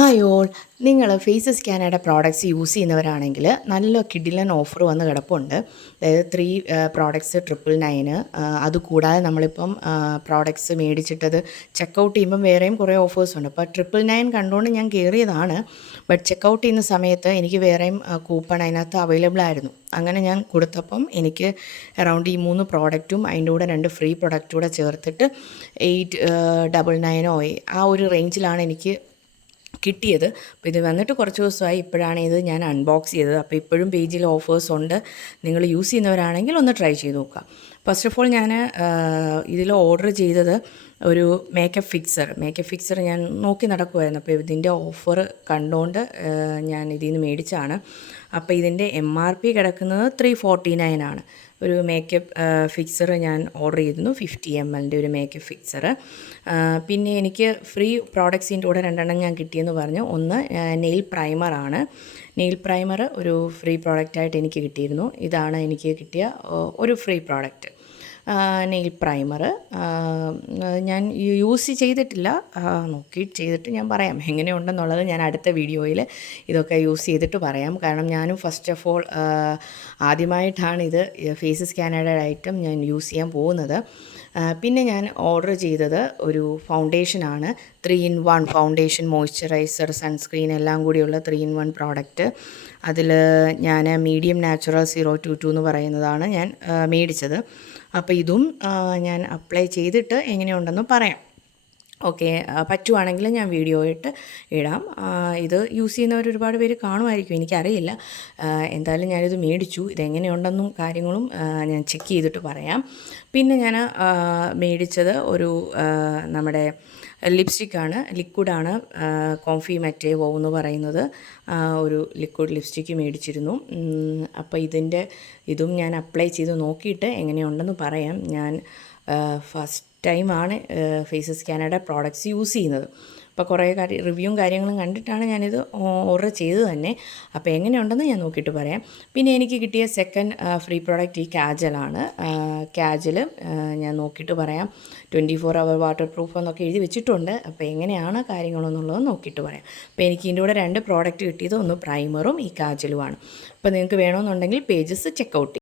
Hi all, നിങ്ങൾ face സ്കാനറുടെ products use ചെയ്യുന്നവരാണെങ്കിൽ നല്ല കിഡിലൻ ഓഫർ വന്ന് കിടപ്പുണ്ട്. അതായത് 3 പ്രോഡക്റ്റ്സ് 999. അതുകൂടാതെ നമ്മളിപ്പം പ്രോഡക്റ്റ്സ് മേടിച്ചിട്ടത് ചെക്കൗട്ട് ചെയ്യുമ്പം വേറെയും കുറേ ഓഫേഴ്സ് ഉണ്ട്. അപ്പോൾ 999 കണ്ടുകൊണ്ട് ഞാൻ കയറിയതാണ്. ബട്ട് ചെക്കൗട്ട് ചെയ്യുന്ന സമയത്ത് എനിക്ക് വേറെയും കൂപ്പൺ അതിനകത്ത് അവൈലബിൾ ആയിരുന്നു. അങ്ങനെ ഞാൻ കൊടുത്തപ്പം എനിക്ക് അറൗണ്ട് ഈ 3 പ്രോഡക്റ്റും അതിൻ്റെ കൂടെ 2 ഫ്രീ പ്രൊഡക്റ്റ് കൂടെ ചേർത്തിട്ട് 899 ആ ഒരു റേഞ്ചിലാണ് എനിക്ക് കിട്ടിയത്. അപ്പോൾ ഇത് വന്നിട്ട് കുറച്ച് ദിവസമായി. ഇപ്പോഴാണ് ഇത് ഞാൻ അൺബോക്സ് ചെയ്തത്. അപ്പോൾ ഇപ്പോഴും പേജിൽ ഓഫേഴ്സ് ഉണ്ട്. നിങ്ങൾ യൂസ് ചെയ്യുന്നവരാണെങ്കിൽ ഒന്ന് ട്രൈ ചെയ്ത് നോക്കുക. ഫസ്റ്റ് ഓഫ് ഓൾ ഞാൻ ഇതിൽ ഓർഡർ ചെയ്തത് ഒരു മേക്കപ്പ് ഫിക്സർ ഞാൻ നോക്കി നടക്കുമായിരുന്നു. അപ്പോൾ ഇതിൻ്റെ ഓഫർ കണ്ടുകൊണ്ട് ഞാൻ ഇതിൽ നിന്ന് മേടിച്ചാണ്. അപ്പോൾ ഇതിൻ്റെ MRP കിടക്കുന്നത് 349 ആണ്. ഒരു മേക്കപ്പ് ഫിക്സർ ഞാൻ ഓർഡർ ചെയ്തിരുന്നു, 50 ml ഒരു മേക്കപ്പ് ഫിക്സർ. പിന്നെ എനിക്ക് ഫ്രീ പ്രോഡക്ട്സിൻ്റെ കൂടെ 2 ഞാൻ കിട്ടിയെന്ന് പറഞ്ഞു. ഒന്ന് നെയിൽ പ്രൈമറാണ്. നെയിൽ പ്രൈമർ ഒരു ഫ്രീ പ്രോഡക്റ്റായിട്ട് എനിക്ക് കിട്ടിയിരുന്നു. ഇതാണ് എനിക്ക് കിട്ടിയ ഒരു ഫ്രീ പ്രോഡക്റ്റ്, നെയിൽ പ്രൈമർ. ഞാൻ യൂസ് ചെയ്തിട്ടില്ല, നോക്കി ചെയ്തിട്ട് ഞാൻ പറയാം എങ്ങനെയുണ്ടെന്നുള്ളത്. ഞാൻ അടുത്ത വീഡിയോയിൽ ഇതൊക്കെ യൂസ് ചെയ്തിട്ട് പറയാം. കാരണം ഞാനും ഫസ്റ്റ് ഓഫ് ഓൾ ആദ്യമായിട്ടാണ് ഇത് ഫേസ് സ്കാനറുടെ ഐറ്റം ഞാൻ യൂസ് ചെയ്യാൻ പോകുന്നത്. പിന്നെ ഞാൻ ഓർഡർ ചെയ്തത് ഒരു ഫൗണ്ടേഷനാണ്. 3 in 1 ഫൗണ്ടേഷൻ, മോയ്സ്ചറൈസർ, സൺസ്ക്രീൻ എല്ലാം കൂടിയുള്ള 3 in 1 പ്രോഡക്റ്റ്. അതിൽ ഞാൻ മീഡിയം നാച്ചുറൽ 022 എന്ന് പറയുന്നതാണ് ഞാൻ മേടിച്ചത്. അപ്പോൾ ഇതും ഞാൻ അപ്ലൈ ചെയ്തിട്ട് എങ്ങനെയുണ്ടെന്ന് പറയാം. ഓക്കെ, പറ്റുവാണെങ്കിൽ ഞാൻ വീഡിയോ ആയിട്ട് ഇടാം. ഇത് യൂസ് ചെയ്യുന്നവർ ഒരുപാട് പേര് കാണുമായിരിക്കും, എനിക്കറിയില്ല. എന്തായാലും ഞാനിത് മേടിച്ചു. ഇതെങ്ങനെയുണ്ടെന്നും കാര്യങ്ങളും ഞാൻ ചെക്ക് ചെയ്തിട്ട് പറയാം. പിന്നെ ഞാൻ മേടിച്ചത് ഒരു നമ്മുടെ ലിപ്സ്റ്റിക്കാണ്, ലിക്വിഡാണ്. കോംഫി മറ്റേ വോ എന്ന് പറയുന്നത് ഒരു ലിക്വിഡ് ലിപ്സ്റ്റിക്ക് മേടിച്ചിരുന്നു. അപ്പോൾ ഇതും ഞാൻ അപ്ലൈ ചെയ്ത് നോക്കിയിട്ട് എങ്ങനെയുണ്ടെന്ന് പറയാം. ഞാൻ ഫസ്റ്റ് ടൈമാണ് ഫേസ് സ്കാനറുടെ പ്രോഡക്റ്റ്സ് യൂസ് ചെയ്യുന്നത്. അപ്പോൾ കുറേ റിവ്യൂവും കാര്യങ്ങളും കണ്ടിട്ടാണ് ഞാനിത് ഓർഡർ ചെയ്തത് തന്നെ. അപ്പോൾ എങ്ങനെയുണ്ടെന്ന് ഞാൻ നോക്കിയിട്ട് പറയാം. പിന്നെ എനിക്ക് കിട്ടിയ സെക്കൻഡ് ഫ്രീ പ്രോഡക്റ്റ് ഈ കാജലാണ്. കാജൽ ഞാൻ നോക്കിയിട്ട് പറയാം. 24 hour വാട്ടർ പ്രൂഫ് എന്നൊക്കെ എഴുതി വെച്ചിട്ടുണ്ട്. അപ്പോൾ എങ്ങനെയാണ് കാര്യങ്ങളെന്നുള്ളത് നോക്കിയിട്ട് പറയാം. അപ്പോൾ എനിക്ക് ഇതിൻ്റെ കൂടെ 2 പ്രോഡക്റ്റ് കിട്ടിയത്, ഒന്ന് പ്രൈമറും ഈ കാജലുമാണ്. അപ്പോൾ നിങ്ങൾക്ക് വേണമെന്നുണ്ടെങ്കിൽ പേജസ് ചെക്കൗട്ട്